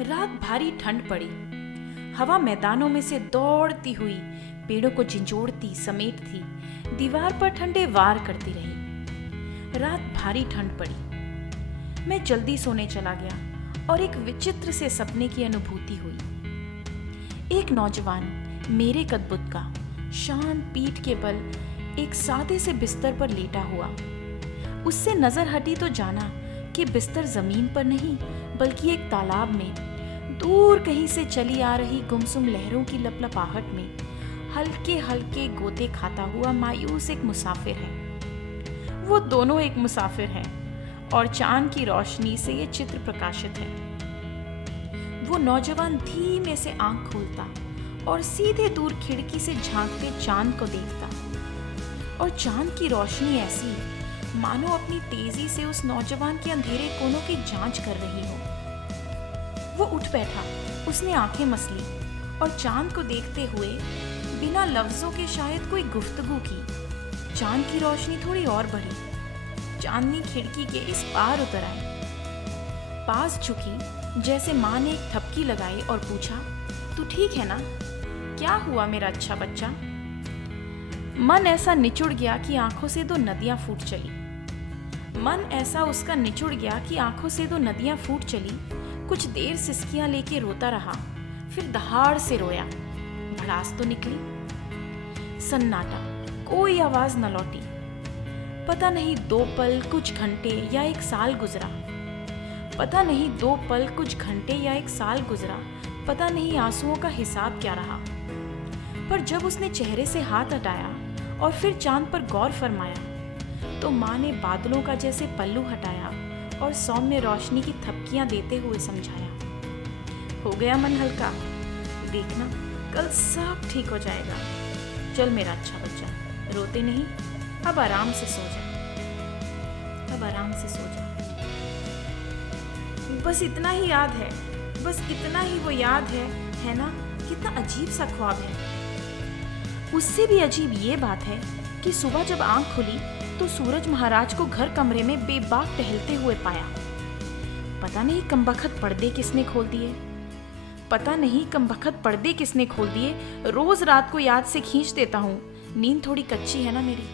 रात भारी ठंड पड़ी। हवा मैदानों में से दौड़ती हुई पेड़ों को झंझोड़ती समेटती दीवार पर ठंडे वार करती रही। रात भारी ठंड पड़ी। मैं जल्दी सोने चला गया और एक विचित्र से सपने की अनुभूति हुई। एक नौजवान मेरे कद-बुद का शांत पीठ के बल एक सादे से बिस्तर पर लेटा हुआ। उससे नजर हटी तो जाना कि बिस्तर जमीन पर नहीं बल्कि एक तालाब में दूर कहीं से चली आ रही गुमसुम लहरों की लपलपाहट में हल्के हल्के गोते खाता हुआ मायूस एक मुसाफिर है। वो दोनों एक मुसाफिर हैं और चांद की रोशनी से ये चित्र प्रकाशित है। वो नौजवान धीमे से आंख खोलता और सीधे दूर खिड़की से झांकते चांद को देखता और चांद की रोशनी ऐसी मानो अपनी तेजी से उस नौजवान के अंधेरे कोनों की जांच कर रही हो। वो उठ बैठा, उसने आंखें मसली और चांद को देखते हुए बिना लफ्जों के शायद कोई गुफ्तगू की। चांद की रोशनी थोड़ी और बढ़ी। चांदनी खिड़की के इस पार उतर आई, पास झुकी जैसे माँ ने एक थपकी लगाई और पूछा, तू ठीक है ना? क्या हुआ मेरा अच्छा बच्चा? मन ऐसा निचुड़ गया कि आंखों से दो नदियां फूट चली। मन ऐसा उसका निचुड़ गया कि आंखों से दो नदियां फूट चली। कुछ देर सिसकियां लेके रोता रहा, फिर दहाड़ से रोया। भड़ास तो निकली। सन्नाटा, कोई आवाज न लौटी। पता नहीं 2 पल कुछ घंटे या 1 साल गुजरा। पता नहीं 2 पल कुछ घंटे या 1 साल गुजरा। पता नहीं आंसुओं का हिसाब क्या रहा। पर जब उसने चेहरे से हाथ हटाया और फिर चांद पर गौर फरमाया तो माँ ने बादलों का जैसे पल्लू हटाया और सौम्य रोशनी की थपकियां देते हुए समझाया, हो गया मन हल्का, देखना कल सब ठीक हो जाएगा। चल मेरा अच्छा बच्चा, रोते नहीं, अब आराम से सो जा, अब आराम से सो जा। बस इतना ही याद है, बस इतना ही वो याद है ना? कितना अजीब सा ख्वाब है। उससे भी अजीब ये बात है कि सुबह जब आंख खुली तो सूरज महाराज को घर कमरे में बेबाक टहलते हुए पाया। पता नहीं कमबख्त पर्दे किसने खोल दिए, पता नहीं कमबख्त पर्दे किसने खोल दिए। रोज रात को याद से खींच देता हूँ, नींद थोड़ी कच्ची है ना मेरी।